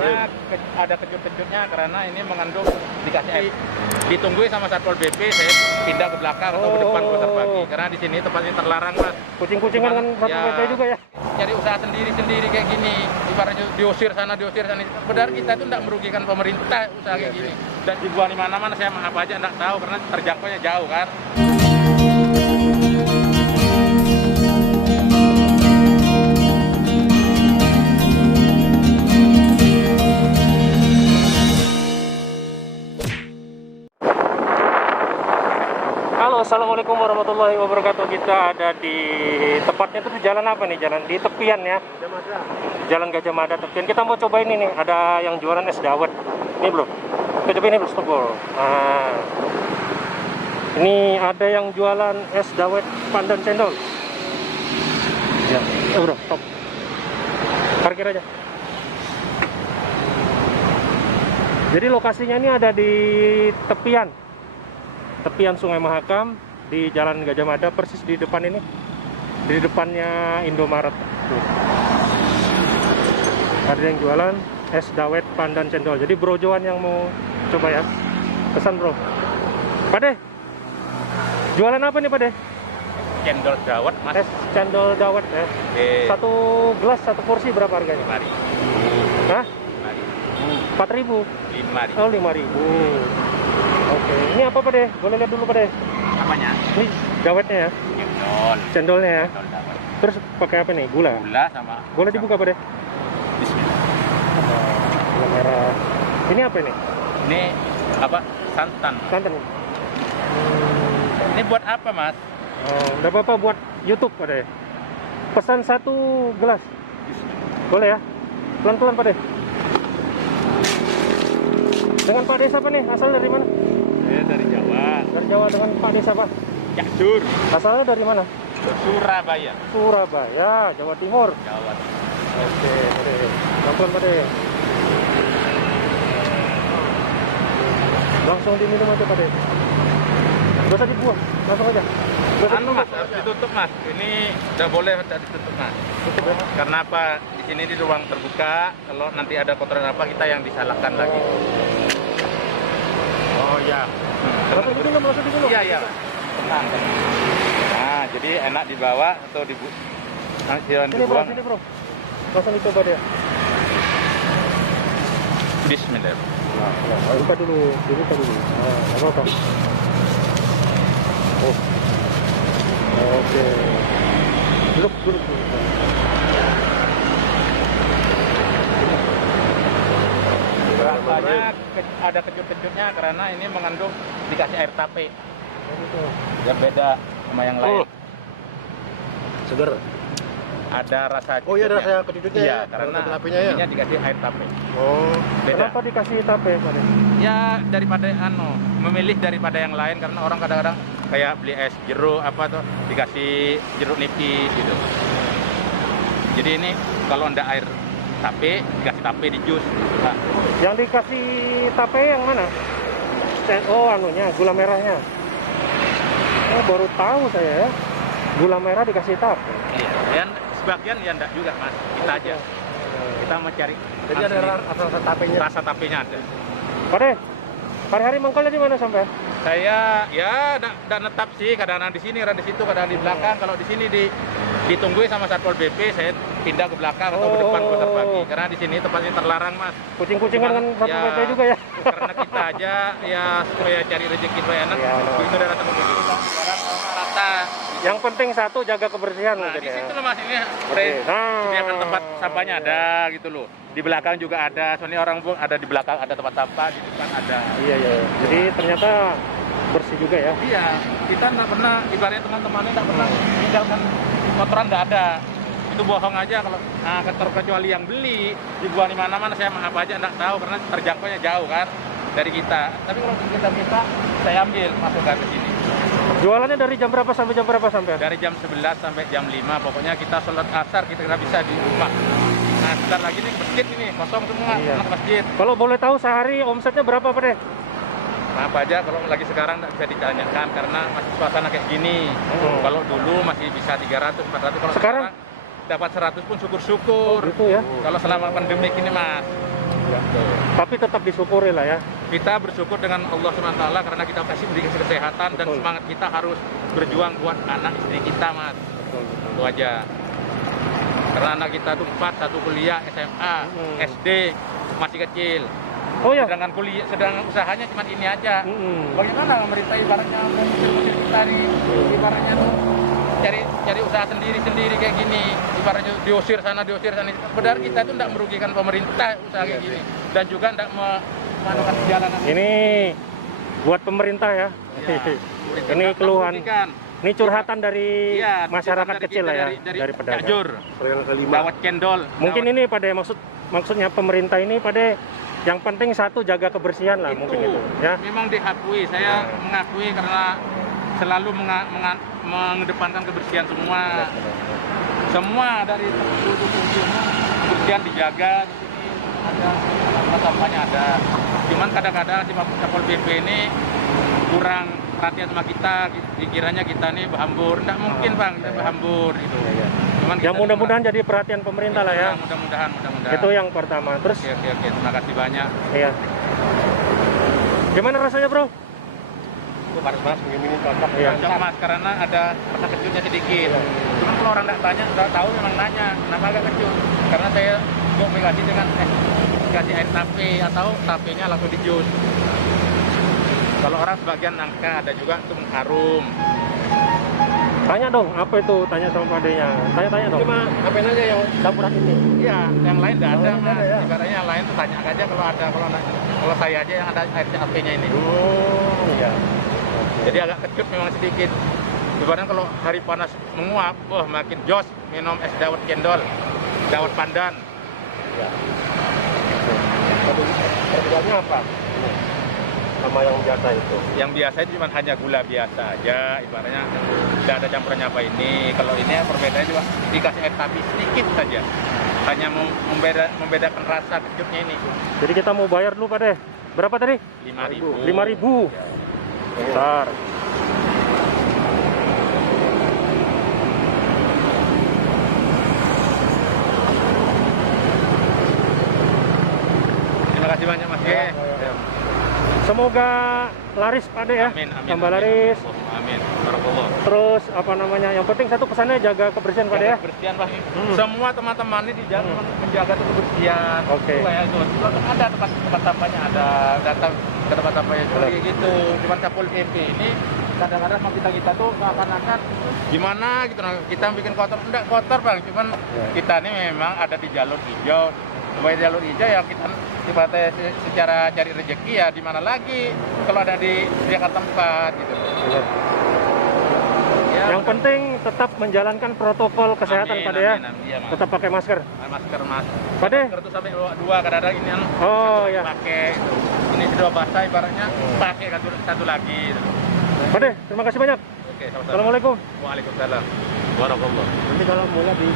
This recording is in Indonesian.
Makanya ada kejut-kejutnya karena ini mengandung dikasih air. Ditungguin sama Satpol PP, saya pindah ke belakang atau ke depan pasar pagi. Karena di sini tempatnya terlarang, Mas. Kucing-kucingan kan Satpol PP juga ya. Cari usaha sendiri-sendiri kayak gini. Ibaratnya diusir sana, diusir sana. Padahal kita itu tidak merugikan pemerintah usaha kayak gini. Dan dibuang di mana-mana saya maaf aja tidak tahu karena terjangkaunya jauh kan. Halo, assalamualaikum warahmatullahi wabarakatuh. Kita ada di tepatnya itu jalan apa nih? Jalan di tepian ya. Jalan Gajah Mada tepian. Kita mau cobain ini nih. Ada yang jualan es dawet. Ini bro. Kita cobain ini bro. Stop bro. Nah, ini ada yang jualan es dawet pandan cendol. Ya, bro. Stop. Parkir aja. Jadi lokasinya ini ada di tepian Sungai Mahakam di Jalan Gajah Mada, persis di depan ini, di depannya Indomaret. Tuh. Ada yang jualan es dawet pandan cendol. Jadi brojoan yang mau coba ya, pesan bro. Pade, jualan apa nih Pade? Cendol dawet, Mas. Es cendol dawet ya. Satu gelas, satu porsi berapa harganya? 5.000. Hah? 4.000? 5.000. Oh 5.000. Oke, ini apa Pak De? Boleh lihat dulu Pak De? Apanya? Ini dawetnya ya? Cendolnya ya? Cendol dawet. Terus pakai apa nih? Gula? Gula sama. Boleh dibuka Pak De? Bismillah. Gula merah. Ini apa ini? Ini apa? Santan. Santan. Ini buat apa, Mas? Udah apa-apa buat YouTube Pak De. Pesan satu gelas. Boleh ya? Pelan-pelan Pak De. Dengan Pak Desa apa nih? Asal dari mana? Saya dari Jawa. Dari Jawa. Dengan Pak Desa apa? Cakdur. Asalnya dari mana? Surabaya. Surabaya, Jawa Timur. Jawa. Oke, Pak De. Pelan-pelan Pak De. Langsung diminum aja Pak De. Gak usah dibuang, langsung aja. Anu Mas, harus ditutup Mas. Ini udah boleh ditutup Mas. Tutup ya. Karena apa? Di sini di ruang terbuka. Kalau nanti ada kotoran apa kita yang disalahkan lagi. Oh ya. Langsung diminum, langsung diminum. Iya iya. Tenang. Nah, jadi enak dibawa atau nanti Sini bro, dibuang. sini bro. Langsung dicoba dia. Bismillah. Nah, buka dulu, dibuka dulu. Nah, apa-apa. Oh. Oke. Duduk. Rasanya ada kejut-kejutnya karena ini mengandung dikasih air tape. Biar beda sama yang lain. Seger. Ada rasa Oh iya, ada rasa kejutnya iya, ya, karena tapenya ya. ininya dikasih air tape. Oh. Beda. Kenapa dikasih tape Pak De? Ya daripada memilih daripada yang lain karena orang kadang-kadang kayak beli es jeruk apa tuh dikasih jeruk nipis gitu. Jadi ini kalau ndak air tape dikasih tape di jus. Nah, Yang dikasih tape yang mana? Oh, anunya, gula merahnya. Oh, baru tahu saya ya. Gula merah dikasih tape. iya. Dan sebagian ya ndak juga Mas. Kita aja. Kita mencari. Jadi ada rasa tapenya. Rasa tapenya ada. Pak De, hari-hari mangkalnya di mana sampai? Saya ya ndak netap sih, kadang-kadang di sini, kadang di situ, kadang di belakang. Kalau di sini ditungguin sama Satpol PP, saya pindah ke belakang atau ke depan pasar pagi. Karena di sini tempatnya terlarang, Mas. Kucing-kucingan kan Satpol PP juga ya? Karena kita aja ya supaya cari rezeki supaya enak. Iya, benar. Itu daerah tempat kita sekarang rata. Yang penting satu, jaga kebersihan Nah, mungkin di ya. situ loh Mas ini Oke. sediakan tempat sampahnya ada gitu loh. Di belakang juga ada. Soalnya orang ada di belakang ada tempat sampah, di depan ada. Iya. Jadi ternyata bersih juga ya. Iya, kita nggak pernah, ibaratnya teman-temannya nggak pernah tinggalkan kotoran, nggak ada. Itu bohong aja kalau kecuali yang beli dibuang di mana-mana saya maaf aja nggak tahu karena terjangkaunya jauh kan dari kita. Tapi kalau kita saya ambil masukkan ke sini. Jualannya dari jam berapa sampai jam berapa sampai? Dari jam 11 sampai jam 5 pokoknya kita sholat asar kita bisa di rumah. Nah, sebentar lagi nih masjid ini kosong semua, Iya. anak masjid. Kalau boleh tahu sehari omsetnya berapa Pak De? Maaf aja kalau lagi sekarang nggak bisa ditanyakan karena masih suasana kayak gini. Kalau dulu masih bisa 300, 400. Kalau Sekarang dapat 100 pun syukur-syukur. Gitu ya. Kalau selama pandemi ini Mas. Ya, Tapi tetap disyukuri lah ya. Kita bersyukur dengan Allah SWT karena kita dikasih kesehatan dan Betul. semangat kita harus berjuang buat anak istri kita, Mas. Itu aja. Karena anak kita tuh 4, satu kuliah, SMA, SD, masih kecil. Oh ya. Sedangkan usahanya cuma ini aja. Mm-mm. Bagaimana pemerintah ibaratnya mengusir kita nih, ibaratnya tuh cari usaha sendiri kayak gini, ibaratnya diusir sana. Padahal kita itu tidak merugikan pemerintah usaha kayak gini dan juga tidak memanukan jalanan. Ini buat pemerintah ya. Pemerintah Ini tidak keluhan. merugikan. Ini curhatan dari Iya, masyarakat curhatan dari kecil kita, lah ya, dari dari pedagang. Jur, Yang kelima. dawat cendol. Mungkin ini pada maksudnya pemerintah ini pada yang penting satu jaga kebersihan lah, mungkin itu ya. Memang diakui, saya mengakui karena selalu mengedepankan kebersihan semua. Semua dari ujung-ujungnya kebersihan dijaga di sini, ada sampahnya ada. Cuman kadang-kadang si Satpol PP ini kurang perhatian sama kita, dikiranya kita nih berhambur. Nggak mungkin Bang, kita berhambur gitu. Cuman Ya kita mudah-mudahan jadi perhatian pemerintah lah ya. Mudah-mudahan. Itu yang pertama. Terus Oke, terima kasih banyak. iya. Gimana rasanya, Bro? Itu harus Mas, begini cocok. Iya. Cocok Mas, karena ada rasa kecutnya sedikit. Cuman kalau orang nggak tanya, nggak tahu memang nanya, kenapa agak kecut? Karena saya komunikasi dengan kasih air tape atau tapenya langsung di jus. Kalau orang sebagian nangka, ada juga itu mengharum. Tanya dong, apa itu? Tanya sama padenya. Tanya dong. Cuma apain aja yang campuran ini. Iya, yang lain nggak ada Oh, nggak Mas. ada ya? Ibaratnya yang lain tuh tanya aja kalau ada, kalau saya aja yang ada air tapenya ini. Oh, iya. Jadi agak kecut memang sedikit. Ibaratnya kalau hari panas menguap, wah makin jos minum es dawet cendol, dawet pandan. Ya. Perbedaannya apa? Sama yang biasa itu. Yang biasa itu cuma hanya gula biasa aja, ibaratnya tidak ada campurannya apa ini. Kalau ini perbedaannya juga dikasih air tapi sedikit saja, hanya membedakan rasa kecutnya ini. Jadi kita mau bayar dulu, Pak deh. Berapa tadi? 5.000. 5.000. Bentar. Terima kasih banyak Mas. Ya. Semoga laris, Pak deh ya. Amin, amin. Tambah amin. laris. Amin. Barakallah. Terus apa namanya? Yang penting satu pesannya jaga kebersihan, Pak deh ya. Kebersihan Pak. Semua teman-teman ini menjaga tuh kebersihan. Oke. Itu kayak itu. Ada tempat sampahnya, ada datang ke tempat sampahnya kayak gitu. Cuman Satpol PP ini kadang-kadang sama kita tuh seakan-akan gimana gitu. Nah, kita bikin kotor, enggak kotor Bang. Cuman kita ini memang ada di jalur hijau. Supaya jalur hijau ya kita sifatnya secara cari rezeki ya di mana lagi kalau ada di Jakarta tempat gitu. Ya, Yang penting tetap menjalankan protokol kesehatan, amin, Pak deh ya. amin, amin. Iya, Mas. Tetap pakai masker. Masker Mas. Pak deh. Masker tuh sampai dua kadang-kadang ini yang Oh, satu ya. pakai ini sudah basah ibaratnya pakai satu lagi gitu. Pak deh, terima kasih banyak. Oke, sama-sama. Assalamualaikum. Waalaikumsalam warahmatullahi. Nanti kalau mulai di